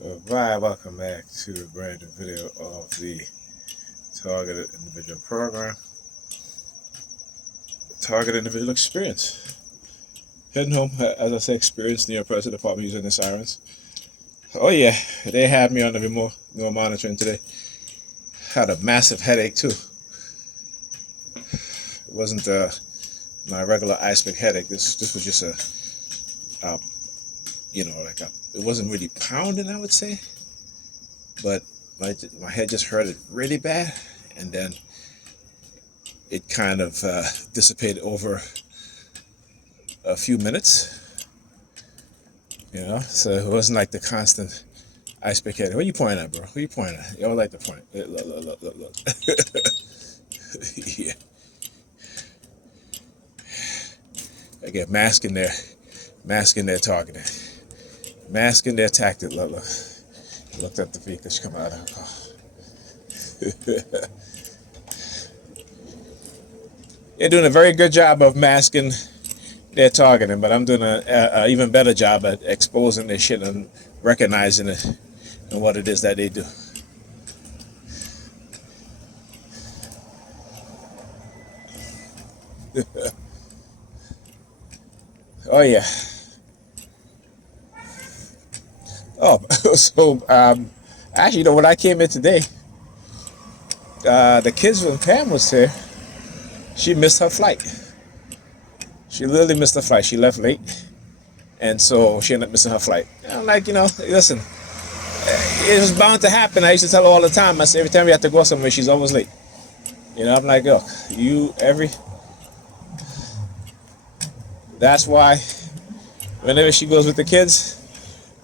Alright, welcome back to a brand new video of the Targeted Individual Program, Targeted Individual Experience. Heading home, as I say, experience NY Predators Dept using the sirens. Oh yeah, they had me on the remote monitoring today. Had a massive headache too. It wasn't my regular ice pick headache. This was just a it wasn't really pounding, I would say, but my head just hurt it really bad, and then it kind of dissipated over a few minutes, so it wasn't like the constant ice pick headache. What are you pointing at, bro? Who you pointing at? You always like to point. Look. Yeah. Again, masking their targeting. Masking their tactic. Look. Looked at the vehicle come out of her car. They're doing a very good job of masking their targeting, but I'm doing an even better job at exposing their shit and recognizing it and what it is that they do. Oh yeah. Oh, so actually, when I came in today, the kids when Pam was here, she missed her flight. She literally missed her flight. She left late, and so she ended up missing her flight. And I'm like, listen, it was bound to happen. I used to tell her all the time. I said every time we have to go somewhere, she's always late. I'm like, look, that's why whenever she goes with the kids,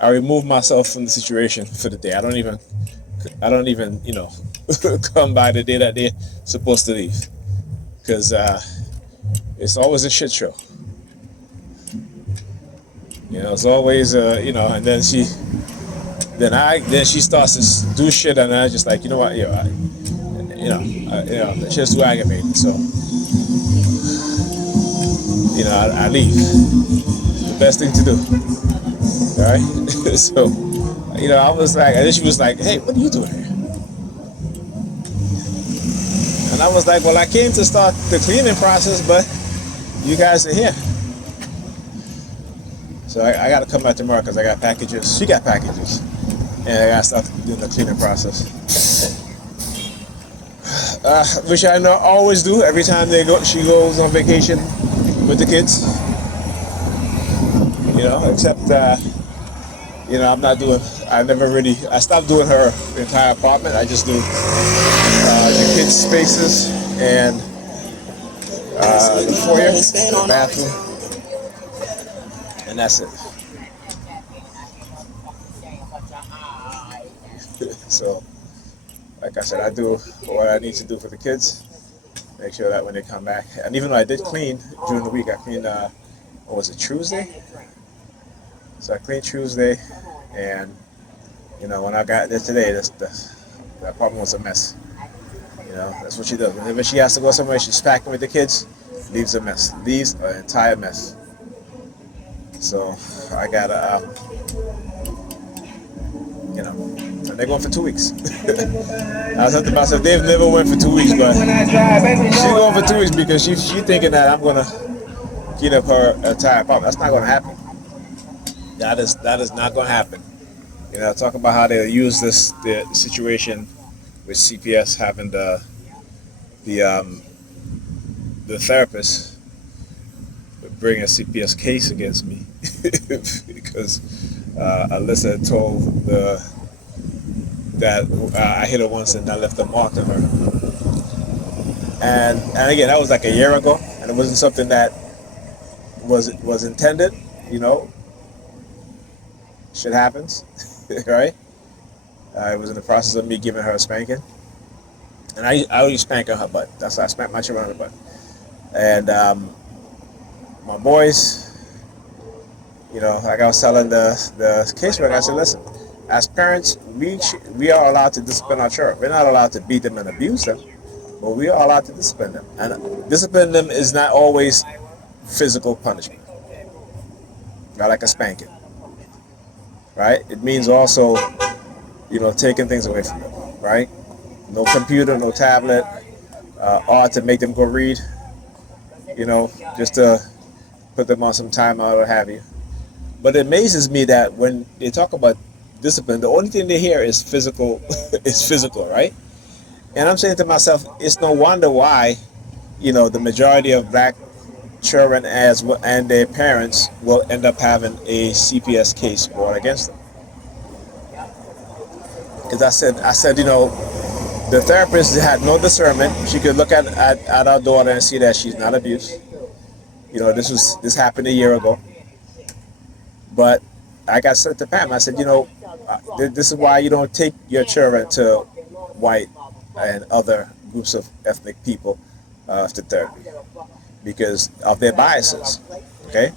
I remove myself from the situation for the day. I don't even, come by the day that they're supposed to leave, because it's always a shit show. It's always, and then she starts to do shit, and I just like, you know what, it's just too aggravating. So, I leave. It's the best thing to do. All right. So, I was like, and then she was like, "Hey, what are you doing here?" And I was like, "Well, I came to start the cleaning process, but you guys are here." So I got to come back tomorrow because I got packages. She got packages, and I got to start doing the cleaning process. Which I always do every time she goes on vacation with the kids. Except I'm not doing. I stopped doing her entire apartment. I just do the kids' spaces and the foyer, the bathroom, and that's it. So, like I said, I do what I need to do for the kids. Make sure that when they come back, and even though I did clean during the week, I cleaned. What was it, Tuesday? So I cleaned Tuesday, and when I got there today, the apartment was a mess. That's what she does. Whenever she has to go somewhere, she's packing with the kids, leaves an entire mess. So I gotta, and they're going for 2 weeks. I was thinking to myself, they've never went for 2 weeks, but she's going for 2 weeks because she thinking that I'm gonna clean up her entire apartment. That's not gonna happen. That is not going to happen. Talking about how they use the situation with CPS having the therapist bring a CPS case against me because Alyssa had told that I hit her once and I left a mark on her. And again, that was like a year ago, and it wasn't something that was intended. Shit happens, right? It was in the process of me giving her a spanking, and I always spank on her butt. That's why I spank my children on her butt. And my boys, like I was telling the caseworker, I said, listen, as parents, we are allowed to discipline our children. We're not allowed to beat them and abuse them, but we are allowed to discipline them. And discipline them is not always physical punishment, not like a spanking. Right? It means also taking things away from them, right? No computer, no tablet, or to make them go read, just to put them on some time out or have you. But it amazes me that when they talk about discipline, the only thing they hear is physical, is physical, right? And I'm saying to myself, it's no wonder why, the majority of black children and their parents will end up having a CPS case brought against them. Because I said, the therapist had no discernment. She could look at our daughter and see that she's not abused. This happened a year ago. But like I said to Pam, I said, this is why you don't take your children to white and other groups of ethnic people to therapy, because of their biases. Okay,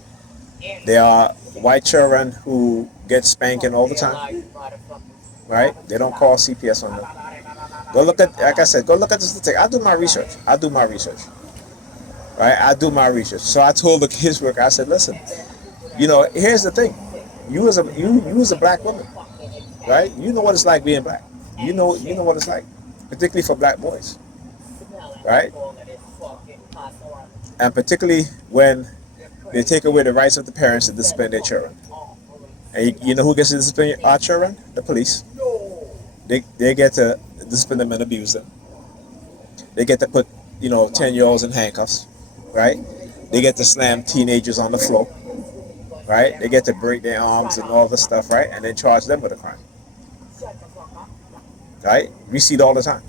there are white children who get spanking all the time, right? They don't call CPS on them. Go look at, like I said, go look at the statistics. I do my research. Right? I do my research. So I told the caseworker, I said, listen, here's the thing. You as a black woman, right? You know what it's like being black. You know what it's like, particularly for black boys, right? And particularly when they take away the rights of the parents to discipline their children. And you know who gets to discipline our children? The police. They get to discipline them and abuse them. They get to put 10-year-olds in handcuffs, right? They get to slam teenagers on the floor, right? They get to break their arms and all this stuff, right? And then charge them with a crime, right? We see it all the time.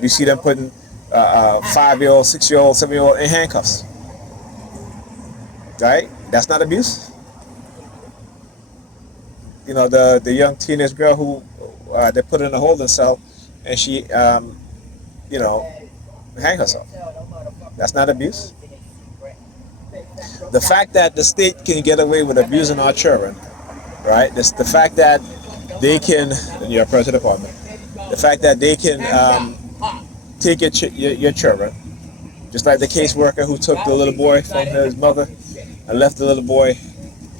We see them putting 5-year-old, 6-year-old, 7-year-old in handcuffs, right? That's not abuse. The young teenage girl who they put in a holding cell and she hang herself. That's not abuse. The fact that the state can get away with abusing our children, right? The fact that they can, and you're a president department, the fact that they can take your children, just like the caseworker who took the little boy from his mother and left the little boy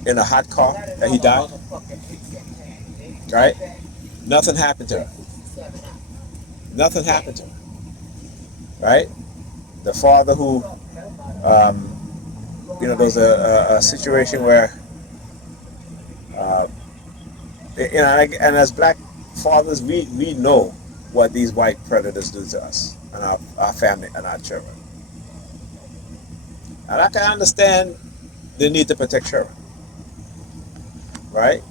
in a hot car that he died, right? Nothing happened to her. Nothing happened to her, right? The father who, there was a situation where, and as black fathers, we know what these white predators do to us and our family and our children. And I can understand the need to protect children, right?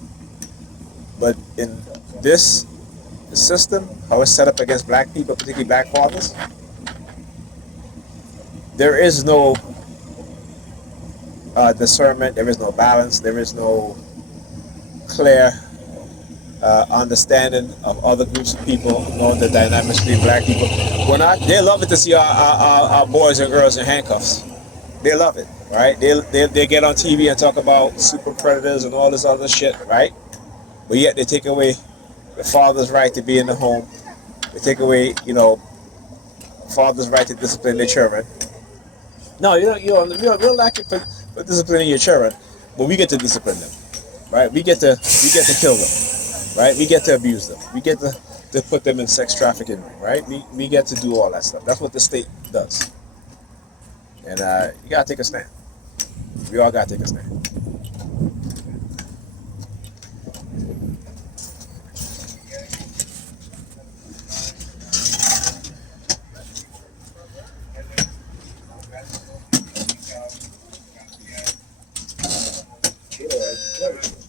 But in this system, how it's set up against black people, particularly black fathers, there is no discernment, there is no balance, there is no clear understanding of other groups of people, knowing the dynamics between black people. They love it to see our boys and girls in handcuffs. They love it, right? They get on TV and talk about super predators and all this other shit, right? But yet they take away the father's right to be in the home. They take away, father's right to discipline their children. No, you don't like it for disciplining your children, but we get to discipline them, right? We get to kill them, right? We get to abuse them. We get to put them in sex trafficking, right? We get to do all that stuff. That's what the state does. And you gotta take a stand. We all gotta take a stand. Yeah,